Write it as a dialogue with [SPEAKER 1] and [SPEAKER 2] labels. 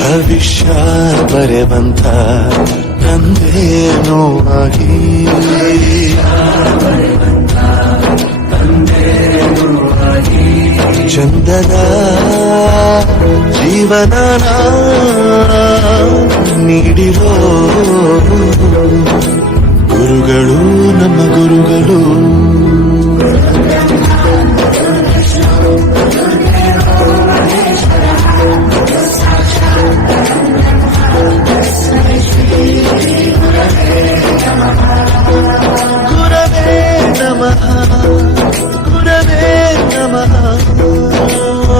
[SPEAKER 1] ಭವಿಷ್ಯ ಬರೆವಂತ ತಂದೇನೋ ಆಗಿ ಚಂದದ ಜೀವನ ನೀಡಿರೋ